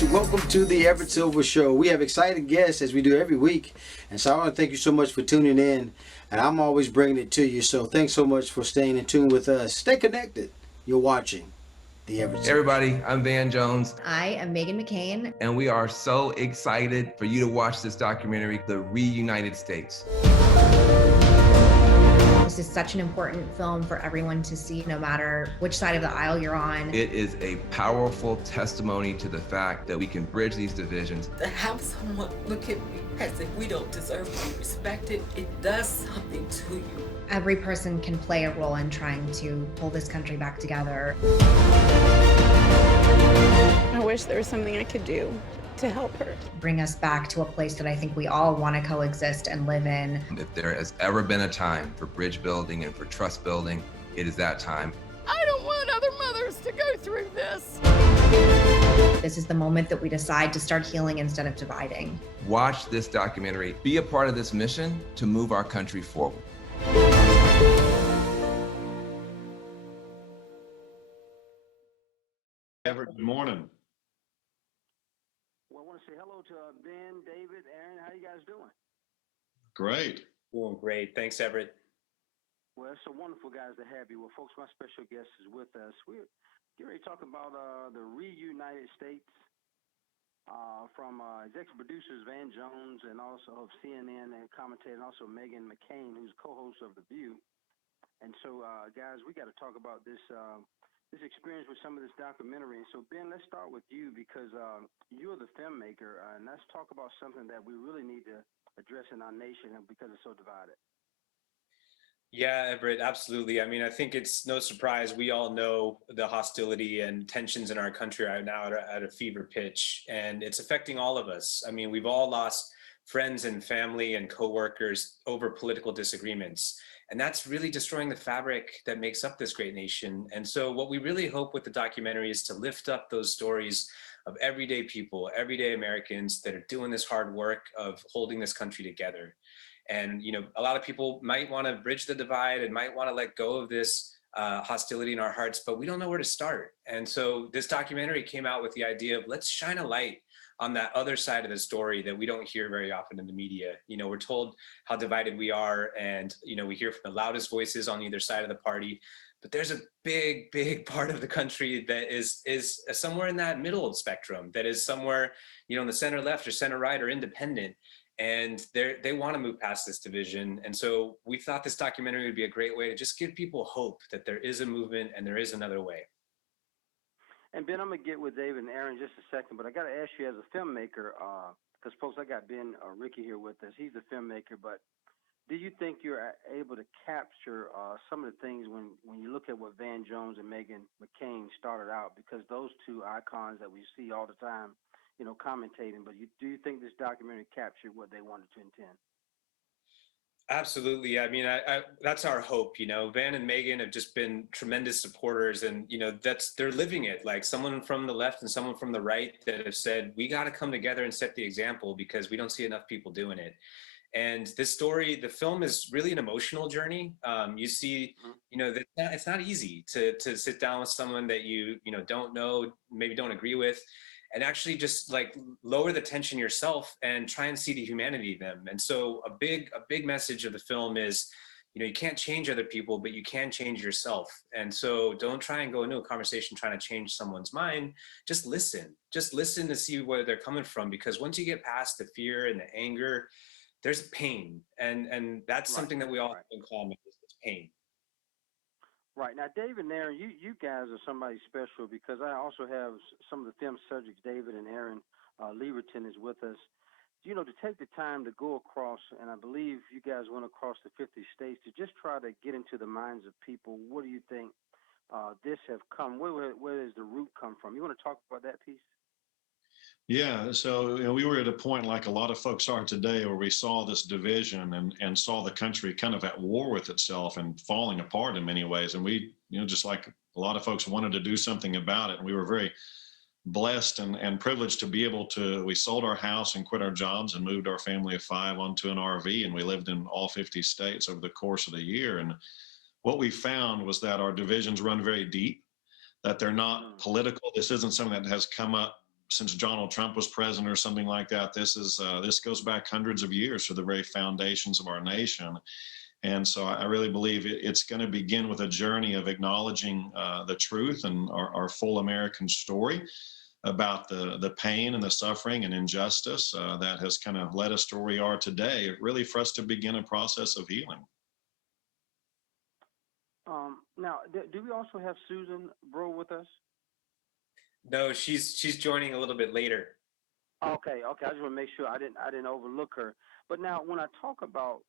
guys, welcome to the Everett Silver Show. We have exciting guests as we do every week, and so I want to thank you so much for tuning in, and I'm always bringing it to you, so thanks so much for staying in tune with us. Stay connected. You're watching the Everett Hey Silver everybody, I'm Van Jones. I am Megan McCain. And we are so excited for you to watch this documentary, The Reunited States. This is such an important film for everyone to see, no matter which side of the aisle you're on. It is a powerful testimony to the fact that we can bridge these divisions. To have someone look at me as if we don't deserve to be respected, it does something to you. Every person can play a role in trying to pull this country back together. I wish there was something I could do to help her. Bring us back to a place that I think we all want to coexist and live in. If there has ever been a time for bridge building and for trust building, it is that time. I don't want other mothers to go through this. This is the moment that we decide to start healing instead of dividing. Watch this documentary. Be a part of this mission to move our country forward. Everett, good morning. Well, I want to say hello to Ben, David, Erin. How you guys doing? Great. Doing great. Thanks, Everett. Well, it's so wonderful, guys, to have you. Well, folks, my special guest is with us. We're getting ready to talk about the Reunited States from executive producers Van Jones and also of CNN and commentator, and also Megan McCain, who's co-host of The View. And so, guys, we got to talk about this experience with some of this documentary. And so, Ben, let's start with you because you're the filmmaker, and let's talk about something that we really need to address in our nation because it's so divided. Yeah, Everett, absolutely. I mean, I think it's no surprise. We all know the hostility and tensions in our country right now at a fever pitch, and it's affecting all of us. I mean, we've all lost friends and family and coworkers over political disagreements. And that's really destroying the fabric that makes up this great nation. And so what we really hope with the documentary is to lift up those stories of everyday people, everyday Americans that are doing this hard work of holding this country together. And, you know, a lot of people might want to bridge the divide and might want to let go of this hostility in our hearts, but we don't know where to start. And so this documentary came out with the idea of let's shine a light on that other side of the story that we don't hear very often in the media. You know, we're told how divided we are, and, you know, we hear from the loudest voices on either side of the party, but there's a big, big part of the country that is somewhere in that middle spectrum, that is somewhere, you know, in the center left or center right or independent. And they want to move past this division. And so we thought this documentary would be a great way to just give people hope that there is a movement and there is another way. And Ben, I'm going to get with David and Erin in just a second, but I got to ask you as a filmmaker, because folks, I got Ben Rekhi here with us. He's a filmmaker, but do you think you're able to capture some of the things when you look at what Van Jones and Megan McCain started out? Because those two icons that we see all the time, you know, commentating, but do you think this documentary captured what they wanted to intend? Absolutely. I mean, I that's our hope. You know, Van and Megan have just been tremendous supporters, and, you know, they're living it. Like someone from the left and someone from the right that have said, we got to come together and set the example because we don't see enough people doing it. And this story, the film is really an emotional journey. You see, you know, that it's not easy to sit down with someone that you know, don't know, maybe don't agree with, and actually just like lower the tension yourself and try and see the humanity of them. And so a big message of the film is, you know, you can't change other people, but you can change yourself. And so don't try and go into a conversation trying to change someone's mind. Just listen to see where they're coming from, because once you get past the fear and the anger, there's pain. And that's something that we all have in common, is pain. Right. Now, David and Erin, you guys are somebody special because I also have some of the film subjects, David and Erin. Leaverton is with us. You know, to take the time to go across, and I believe you guys went across the 50 states to just try to get into the minds of people. What do you think this have come? Where does the root come from? You want to talk about that piece? Yeah, so, you know, we were at a point like a lot of folks are today where we saw this division and saw the country kind of at war with itself and falling apart in many ways. And we, you know, just like a lot of folks wanted to do something about it. And we were very blessed and privileged to be able to, we sold our house and quit our jobs and moved our family of 5 onto an RV. And we lived in all 50 states over the course of the year. And what we found was that our divisions run very deep, that they're not political. This isn't something that has come up since Donald Trump was president or something like that. This goes back hundreds of years to the very foundations of our nation. And so I really believe it's going to begin with a journey of acknowledging the truth and our full American story about the pain and the suffering and injustice that has kind of led us to where we are today, really for us to begin a process of healing. Now, do we also have Susan Bro with us? No, she's joining a little bit later. Okay. I just want to make sure I didn't overlook her. But now, when I talk about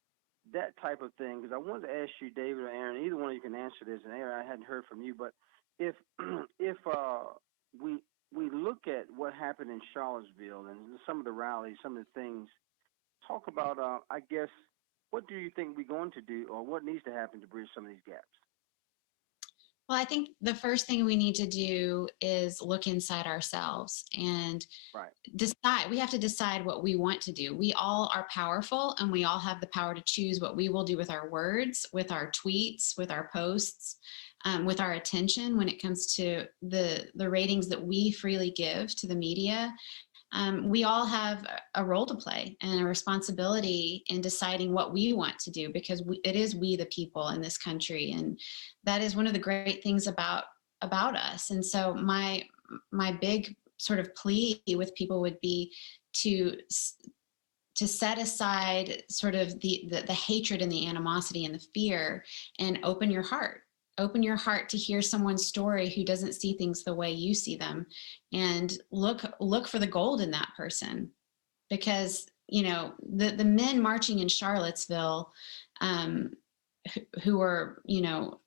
that type of thing, because I wanted to ask you, David or Erin, either one of you can answer this. And Erin, I hadn't heard from you, but if we look at what happened in Charlottesville and some of the rallies, some of the things, talk about, I guess, what do you think we're going to do, or what needs to happen to bridge some of these gaps? Well, I think the first thing we need to do is look inside ourselves and decide. We have to decide what we want to do. We all are powerful, and we all have the power to choose what we will do with our words, with our tweets, with our posts, with our attention when it comes to the ratings that we freely give to the media. We all have a role to play and a responsibility in deciding what we want to do, because it is we the people in this country, and that is one of the great things about us. And so my big sort of plea with people would be to set aside sort of the hatred and the animosity and the fear, and open your heart. Open your heart to hear someone's story who doesn't see things the way you see them, and look for the gold in that person. Because, you know, the men marching in Charlottesville, who are, you know,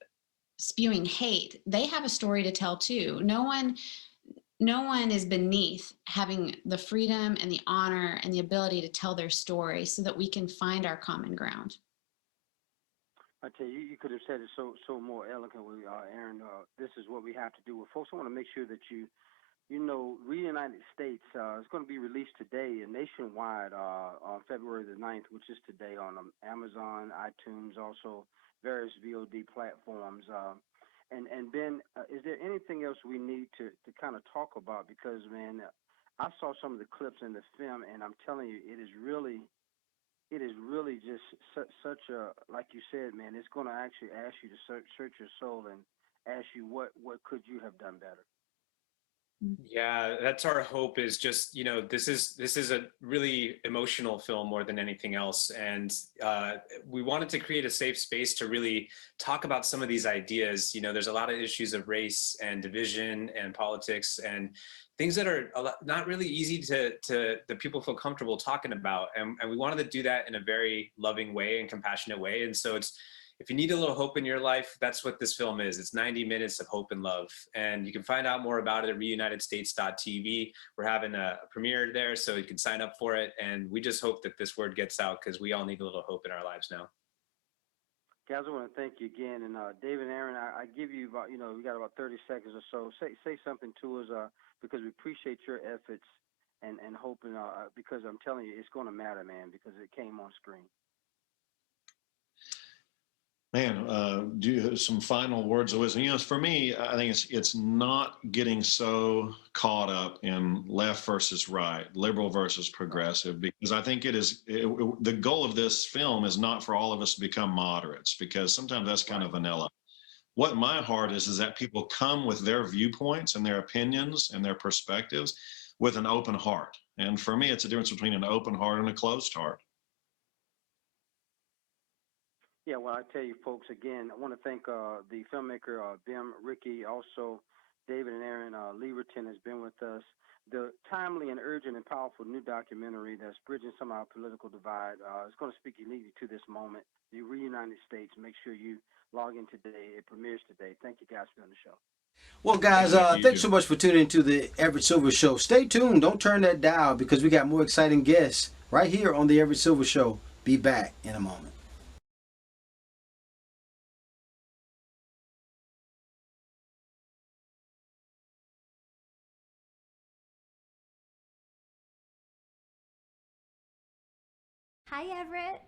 spewing hate, they have a story to tell too. No one is beneath having the freedom and the honor and the ability to tell their story, so that we can find our common ground. I tell you, you could have said it so more eloquently, Erin. This is what we have to do. Well, folks, I want to make sure that you know, Reunited States is going to be released today and nationwide on February the 9th, which is today, on Amazon, iTunes, also various VOD platforms. And Ben, is there anything else we need to kind of talk about? Because, man, I saw some of the clips in the film, and I'm telling you, it is really just such a, like you said, man, it's going to actually ask you to search your soul and ask you what could you have done better. Yeah, that's our hope. Is just, you know, this is a really emotional film more than anything else, and we wanted to create a safe space to really talk about some of these ideas. You know, there's a lot of issues of race and division and politics and things that are not really easy to the people feel comfortable talking about, and we wanted to do that in a very loving way and compassionate way. And so if you need a little hope in your life, that's what this film is. It's 90 minutes of hope and love. And you can find out more about it at reunitedstates.tv. We're having a premiere there, so you can sign up for it. And we just hope that this word gets out, because we all need a little hope in our lives now. Guys, I want to thank you again. And David and Erin, I give you about, we got about 30 seconds or so. Say something to us, because we appreciate your efforts and hoping, because I'm telling you, it's going to matter, man, because it came on screen. Man, do you have some final words of wisdom? You know, for me, I think it's not getting so caught up in left versus right, liberal versus progressive, because I think the goal of this film is not for all of us to become moderates, because sometimes that's kind of vanilla. What my heart is that people come with their viewpoints and their opinions and their perspectives with an open heart. And for me, it's a difference between an open heart and a closed heart. Yeah, well, I tell you, folks, again, I want to thank the filmmaker, Bim, Rekhi, also David and Erin. Leaverton has been with us. The timely and urgent and powerful new documentary that's bridging some of our political divide is going to speak uniquely to this moment, the Reunited States. Make sure you log in today. It premieres today. Thank you, guys, for on the show. Well, guys, thanks so much for tuning into the Everett Silver Show. Stay tuned. Don't turn that dial, because we got more exciting guests right here on the Everett Silver Show. Be back in a moment. Hi, Everett.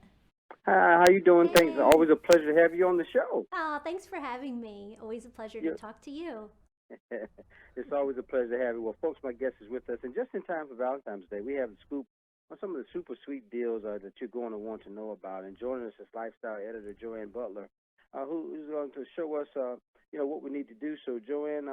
Hi, how you doing? Hey. Thanks. Always a pleasure to have you on the show. Oh, thanks for having me. Always a pleasure to talk to you. It's always a pleasure to have you. Well, folks, my guest is with us, and just in time for Valentine's Day, we have the scoop on some of the super sweet deals that you're going to want to know about. And joining us is lifestyle editor Joanne Butler, who's going to show us, what we need to do. So, Joanne,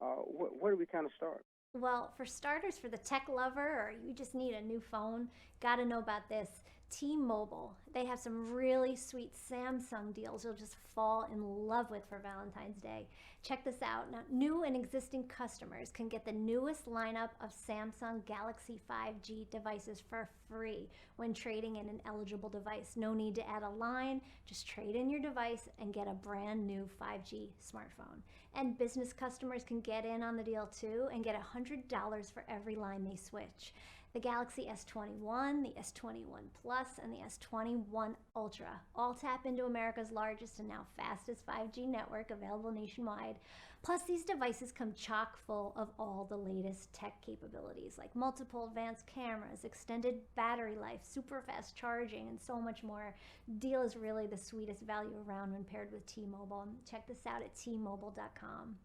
where do we kind of start? Well, for starters, for the tech lover or you just need a new phone, got to know about this. T-Mobile. They have some really sweet Samsung deals you'll just fall in love with for Valentine's Day. Check this out. Now, new and existing customers can get the newest lineup of Samsung Galaxy 5G devices for free when trading in an eligible device. No need to add a line, just trade in your device and get a brand new 5G smartphone. And business customers can get in on the deal too and get $100 for every line they switch. The Galaxy S21, the S21 Plus, and the S21 Ultra all tap into America's largest and now fastest 5G network available nationwide. Plus, these devices come chock full of all the latest tech capabilities like multiple advanced cameras, extended battery life, super fast charging, and so much more. Deal is really the sweetest value around when paired with T-Mobile. Check this out at tmobile.com.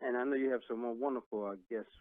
And I know you have some more wonderful guests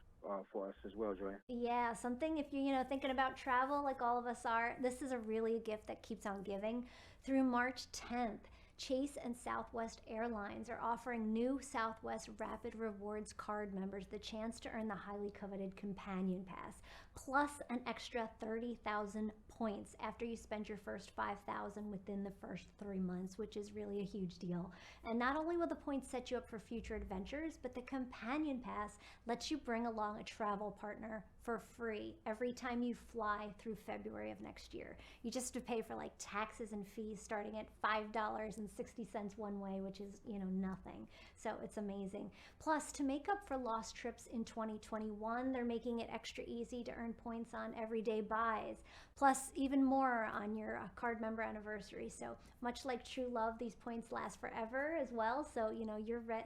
for us as well, Joanne. Yeah, something if you're thinking about travel like all of us are, this is really a gift that keeps on giving. Through March 10th, Chase and Southwest Airlines are offering new Southwest Rapid Rewards card members the chance to earn the highly coveted Companion Pass, plus an extra 30,000 points after you spend your first 5,000 within the first 3 months, which is really a huge deal. And not only will the points set you up for future adventures, but the Companion Pass lets you bring along a travel partner for free every time you fly through February of next year. You just have to pay for like taxes and fees starting at $5.60 one way, which is, nothing. So it's amazing. Plus, to make up for lost trips in 2021, they're making it extra easy to earn points on everyday buys. Plus, even more on your card member anniversary. So much like true love, these points last forever as well. So,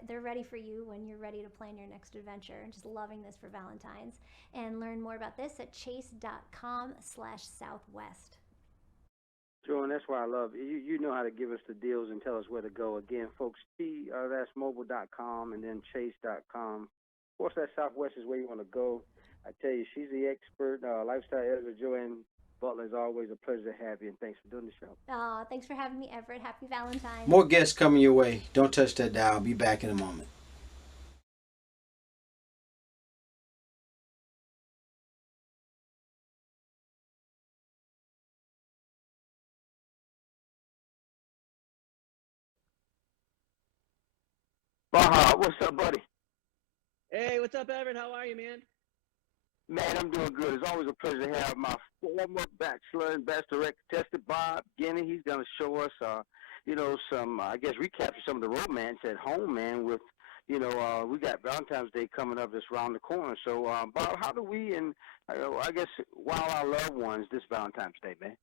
they're ready for you when you're ready to plan your next adventure. And just loving this for Valentine's. And learn more about this at chase.com/Southwest. Joanne, that's why I love you. You know how to give us the deals and tell us where to go. Again, folks, that's mobile.com and then chase.com. Of course, that Southwest is where you want to go. I tell you, she's the expert, lifestyle editor, Joanne Butler. Is always a pleasure to have you, and thanks for doing the show. Thanks for having me, Everett. Happy Valentine's. More guests coming your way. Don't touch that dial. I'll be back in a moment. Baha, what's up, buddy? Hey, what's up, Everett? How are you, man? Man, I'm doing good. It's always a pleasure to have my former bachelor and bachelorette contestant, Bob Guiney. He's going to show us, some, recapture some of the romance at home, man, with, we got Valentine's Day coming up just around the corner. So, Bob, how do we, wow our loved ones this Valentine's Day, man?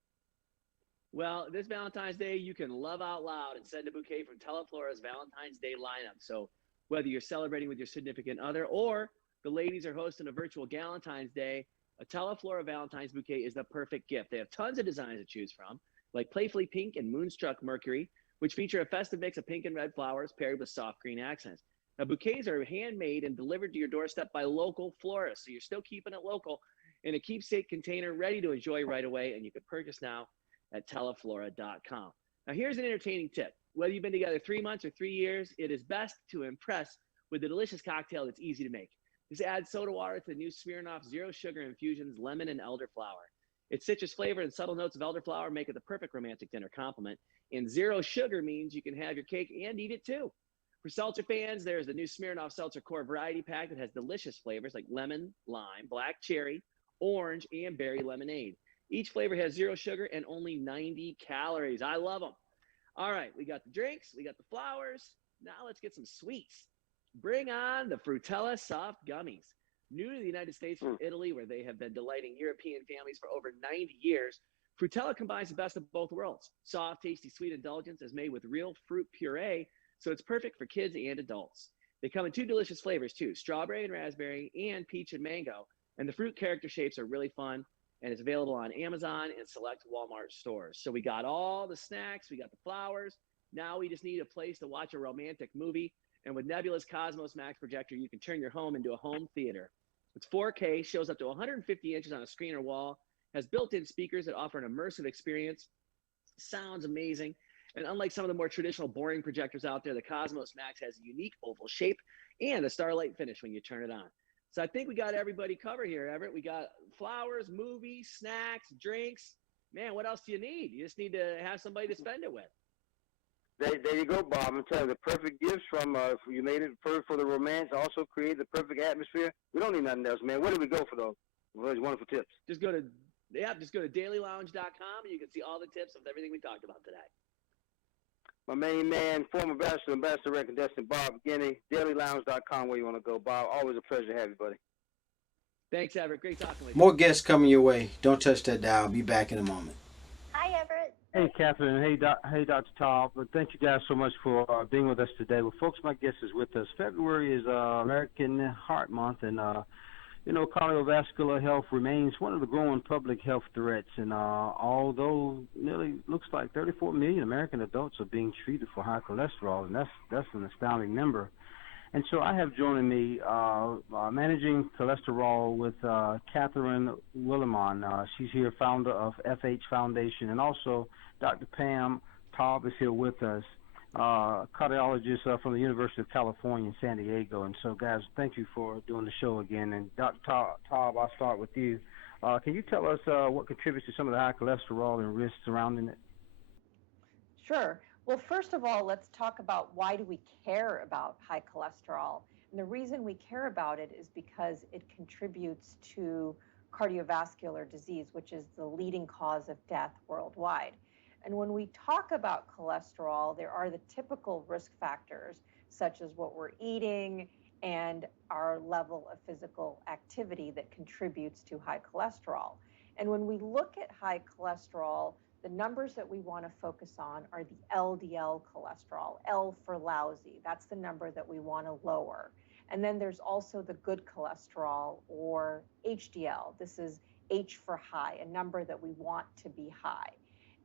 Well, this Valentine's Day, you can love out loud and send a bouquet from Teleflora's Valentine's Day lineup. So whether you're celebrating with your significant other or the ladies are hosting a virtual Galentine's Day, a Teleflora Valentine's bouquet is the perfect gift. They have tons of designs to choose from, like Playfully Pink and Moonstruck Mercury, which feature a festive mix of pink and red flowers paired with soft green accents. Now, bouquets are handmade and delivered to your doorstep by local florists, so you're still keeping it local in a keepsake container ready to enjoy right away, and you can purchase now at teleflora.com. Now, here's an entertaining tip. Whether you've been together 3 months or 3 years, it is best to impress with a delicious cocktail that's easy to make. Just add soda water to the new Smirnoff Zero Sugar Infusions Lemon and Elderflower. Its citrus flavor and subtle notes of elderflower make it the perfect romantic dinner complement. And zero sugar means you can have your cake and eat it too. For seltzer fans, there's the new Smirnoff Seltzer Core Variety Pack that has delicious flavors like lemon, lime, black cherry, orange, and berry lemonade. Each flavor has zero sugar and only 90 calories. I love them. All right, we got the drinks, we got the flowers. Now let's get some sweets. Bring on the Frutella Soft Gummies. New to the United States from Italy, where they have been delighting European families for over 90 years, Frutella combines the best of both worlds. Soft, tasty, sweet indulgence is made with real fruit puree, so it's perfect for kids and adults. They come in 2 delicious flavors, too, strawberry and raspberry and peach and mango. And the fruit character shapes are really fun, and it's available on Amazon and select Walmart stores. So we got all the snacks, we got the flowers. Now we just need a place to watch a romantic movie. And with Nebula's Cosmos Max projector, you can turn your home into a home theater. It's 4K, shows up to 150 inches on a screen or wall, has built-in speakers that offer an immersive experience, sounds amazing. And unlike some of the more traditional boring projectors out there, the Cosmos Max has a unique oval shape and a starlight finish when you turn it on. So I think we got everybody covered here, Everett. We got flowers, movies, snacks, drinks. Man, what else do you need? You just need to have somebody to spend it with. There you go, Bob. I'm telling you, the perfect gifts from you made it perfect for the romance. Also create the perfect atmosphere. We don't need nothing else, man. Where do we go for those wonderful tips? Just go to dailylounge.com and you can see all the tips of everything we talked about today. My main man, former ambassador, Rekhi contestant Bob Guiney, dailylounge.com, where you want to go, Bob. Always a pleasure to have you, buddy. Thanks, Everett. Great talking with you. More guests coming your way. Don't touch that dial. I'll be back in a moment. Hi, Everett. Hey, Katherine. Hey, Dr. Taub. Thank you guys so much for being with us today. Well, folks, my guest is with us. February is American Heart Month, and cardiovascular health remains one of the growing public health threats. And although nearly looks like 34 million American adults are being treated for high cholesterol, and that's an astounding number. And so I have joining me managing cholesterol with Katherine Wilemon. She's here, founder of FH Foundation, and also Dr. Pam Taub is here with us, cardiologist from the University of California in San Diego. And so, guys, thank you for doing the show again. And Dr. Taub, I'll start with you. Can you tell us what contributes to some of the high cholesterol and risks surrounding it? Sure. Well, first of all, let's talk about why do we care about high cholesterol. And the reason we care about it is because it contributes to cardiovascular disease, which is the leading cause of death worldwide. And when we talk about cholesterol, there are the typical risk factors, such as what we're eating and our level of physical activity that contributes to high cholesterol. And when we look at high cholesterol, the numbers that we want to focus on are the LDL cholesterol, L for lousy. That's the number that we want to lower. And then there's also the good cholesterol, or HDL. This is H for high, a number that we want to be high.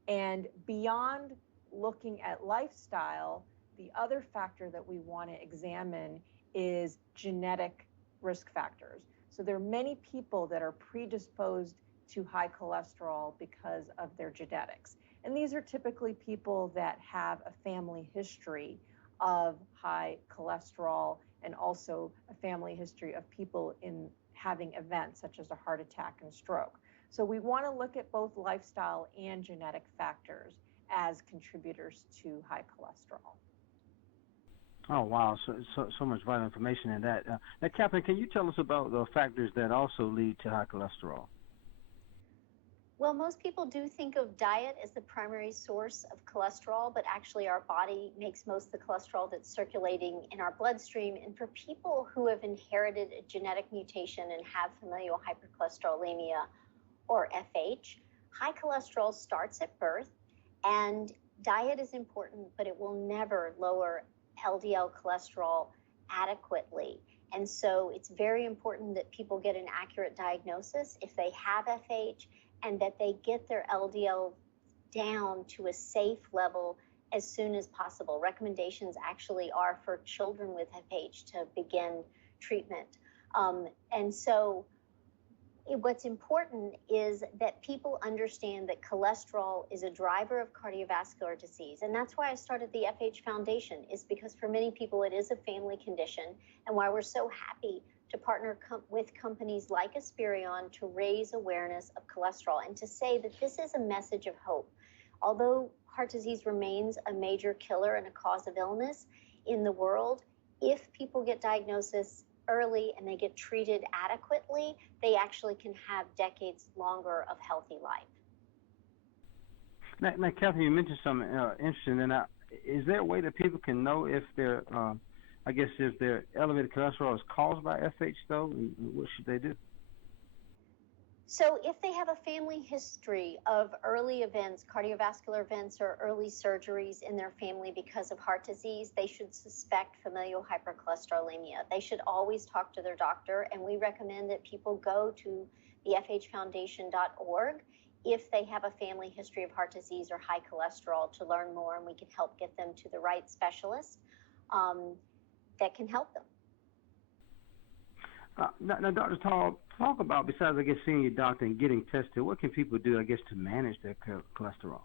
And beyond looking at lifestyle, the other factor that we want to examine is genetic risk factors. So there are many people that are predisposed to high cholesterol because of their genetics. And these are typically people that have a family history of high cholesterol and also a family history of people in having events such as a heart attack and stroke. So we want to look at both lifestyle and genetic factors as contributors to high cholesterol. Oh, wow. So much vital information in that. Now, Katherine, can you tell us about the factors that also lead to high cholesterol? Well, most people do think of diet as the primary source of cholesterol, but actually our body makes most of the cholesterol that's circulating in our bloodstream. And for people who have inherited a genetic mutation and have familial hypercholesterolemia, or FH, high cholesterol starts at birth, and diet is important, but it will never lower LDL cholesterol adequately. And so it's very important that people get an accurate diagnosis if they have FH, and that they get their LDL down to a safe level as soon as possible. Recommendations actually are for children with FH to begin treatment. And so what's important is that people understand that cholesterol is a driver of cardiovascular disease. And that's why I started the FH Foundation, is because for many people it is a family condition, and why we're so happy to partner with companies like Aspirion to raise awareness of cholesterol and to say that this is a message of hope. Although heart disease remains a major killer and a cause of illness in the world, if people get diagnosis early and they get treated adequately, they actually can have decades longer of healthy life. Now Katherine, you mentioned something interesting. And is there a way that people can know if they're if their elevated cholesterol is caused by FH, though? What should they do? So if they have a family history of early events, cardiovascular events, or early surgeries in their family because of heart disease, they should suspect familial hypercholesterolemia. They should always talk to their doctor, and we recommend that people go to the FHFoundation.org if they have a family history of heart disease or high cholesterol to learn more, and we can help get them to the right specialist. that can help them. Now, Dr. talk about, besides, I guess, seeing your doctor and getting tested, what can people do, I guess, to manage their cholesterol?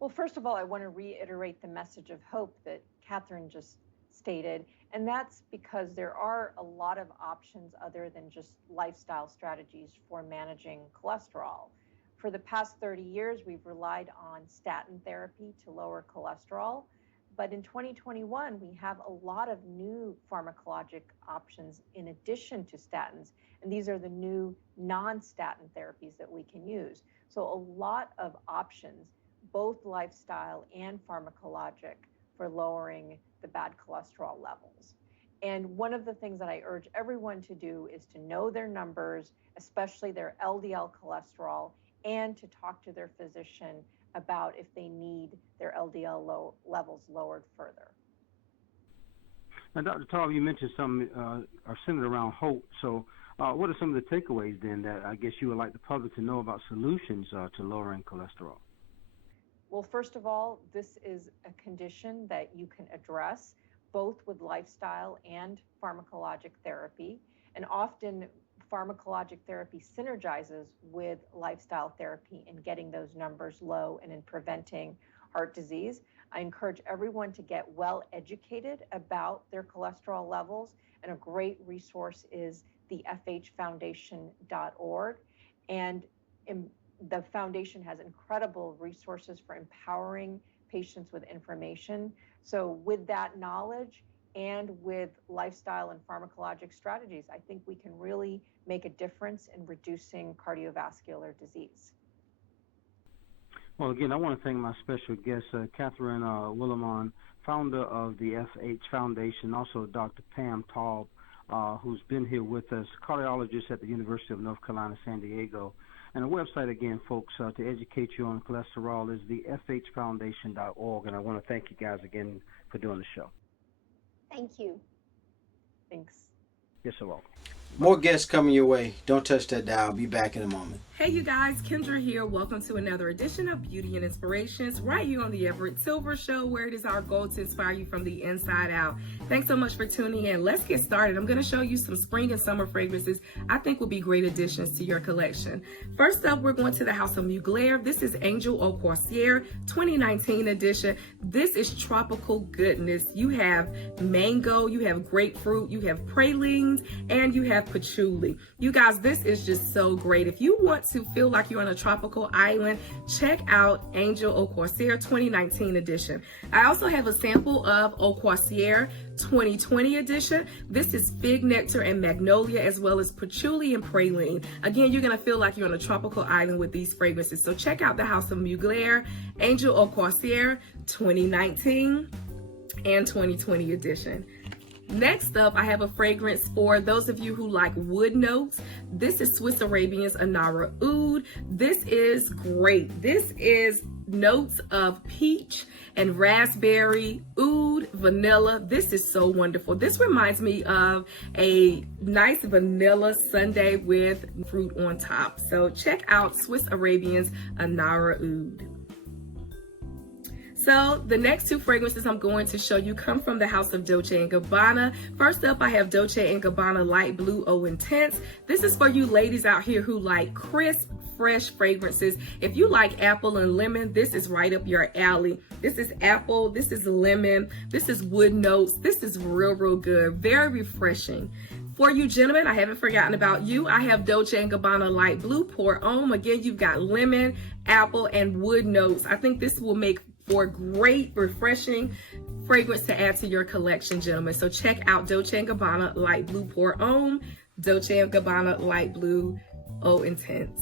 Well, first of all, I want to reiterate the message of hope that Katherine just stated, and that's because there are a lot of options other than just lifestyle strategies for managing cholesterol. For the past 30 years, we've relied on statin therapy to lower cholesterol. But in 2021, we have a lot of new pharmacologic options in addition to statins. And these are the new non-statin therapies that we can use. So a lot of options, both lifestyle and pharmacologic, for lowering the bad cholesterol levels. And one of the things that I urge everyone to do is to know their numbers, especially their LDL cholesterol, and to talk to their physician about if they need their LDL levels lowered further. Now, Dr. Taub, you mentioned some are centered around hope. So what are some of the takeaways then that I guess you would like the public to know about solutions to lowering cholesterol? Well, first of all, this is a condition that you can address both with lifestyle and pharmacologic therapy. And often pharmacologic therapy synergizes with lifestyle therapy in getting those numbers low and in preventing heart disease. I encourage everyone to get well educated about their cholesterol levels, and a great resource is the fhfoundation.org. And the foundation has incredible resources for empowering patients with information. So with that knowledge and with lifestyle and pharmacologic strategies, I think we can really make a difference in reducing cardiovascular disease. Well, again, I want to thank my special guest, Katherine Wilemon, founder of the FH Foundation, also Dr. Pam Taub, who's been here with us, cardiologist at the University of North Carolina, San Diego. And the website, again, folks, to educate you on cholesterol is the fhfoundation.org. And I want to thank you guys again for doing the show. Thank you. Thanks. Yes, sir. Welcome. More guests coming your way. Don't touch that dial. Be back in a moment. Hey, you guys, Kendra here. Welcome to another edition of Beauty and Inspirations right here on the Everett Silver Show, where it is our goal to inspire you from the inside out. Thanks so much for tuning in. Let's get started. I'm going to show you some spring and summer fragrances I think will be great additions to your collection. First up, we're going to the House of Mugler. This is Angel Au Corsaire 2019 edition. This is tropical goodness. You have mango, you have grapefruit, you have pralines, and you have patchouli. You guys, this is just so great. If you want to feel like you're on a tropical island, check out Angel Au Corsaire 2019 edition. I also have a sample of Au Corsaire 2020 edition. This is fig nectar and magnolia, as well as patchouli and praline. Again, you're going to feel like you're on a tropical island with these fragrances. So check out the House of Mugler, Angel Au Corsaire 2019 and 2020 edition. Next up, I have a fragrance for those of you who like wood notes. This is Swiss Arabian's Anara Oud. This is great. This is notes of peach and raspberry, oud, vanilla. This is so wonderful. This reminds me of a nice vanilla sundae with fruit on top. So check out Swiss Arabian's Anara Oud. So the next two fragrances I'm going to show you come from the House of Dolce & Gabbana. First up, I have Dolce & Gabbana Light Blue Eau Intense. This is for you ladies out here who like crisp, fresh fragrances. If you like apple and lemon, this is right up your alley. This is apple, this is lemon, this is wood notes. This is real, real good. Very refreshing. For you gentlemen, I haven't forgotten about you. I have Dolce & Gabbana Light Blue Pour Homme. Again, you've got lemon, apple, and wood notes. I think this will make for great, refreshing fragrance to add to your collection, gentlemen. So check out Dolce & Gabbana Light Blue Pour Homme, Dolce & Gabbana Light Blue Eau Intense.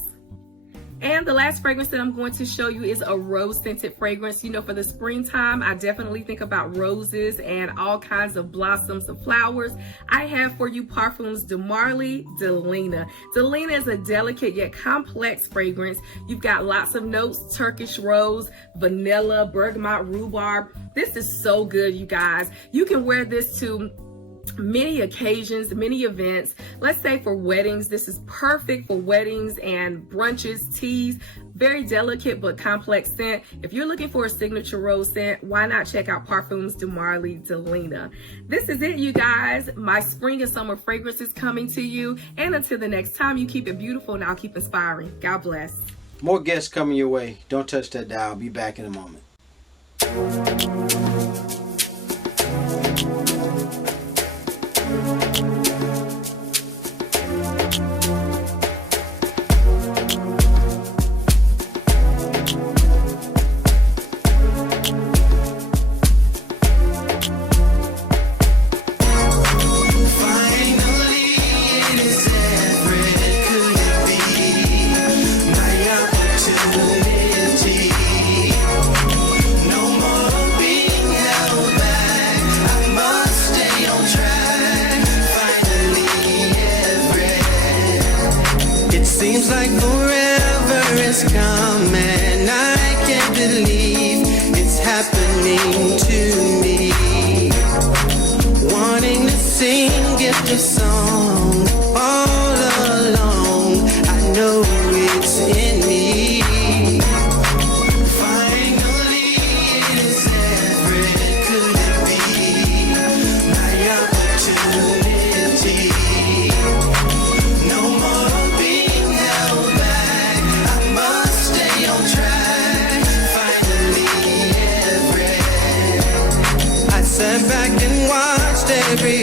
And the last fragrance that I'm going to show you is a rose scented fragrance. You know, for the springtime, I definitely think about roses and all kinds of blossoms of flowers. I have for you Parfums de Marly Delina. Delina is a delicate yet complex fragrance. You've got lots of notes: Turkish rose, vanilla, bergamot, rhubarb. This is so good, you guys. You can wear this to many occasions, many events. Let's say for weddings, this is perfect for weddings and brunches, teas. Very delicate but complex scent. If you're looking for a signature rose scent, why not check out Parfums de Marly de Lena. This is it, you guys. My spring and summer fragrance is coming to you. And until the next time, you keep it beautiful and I'll keep inspiring. God bless. More guests coming your way. Don't touch that dial. Be back in a moment. Sat back and watched every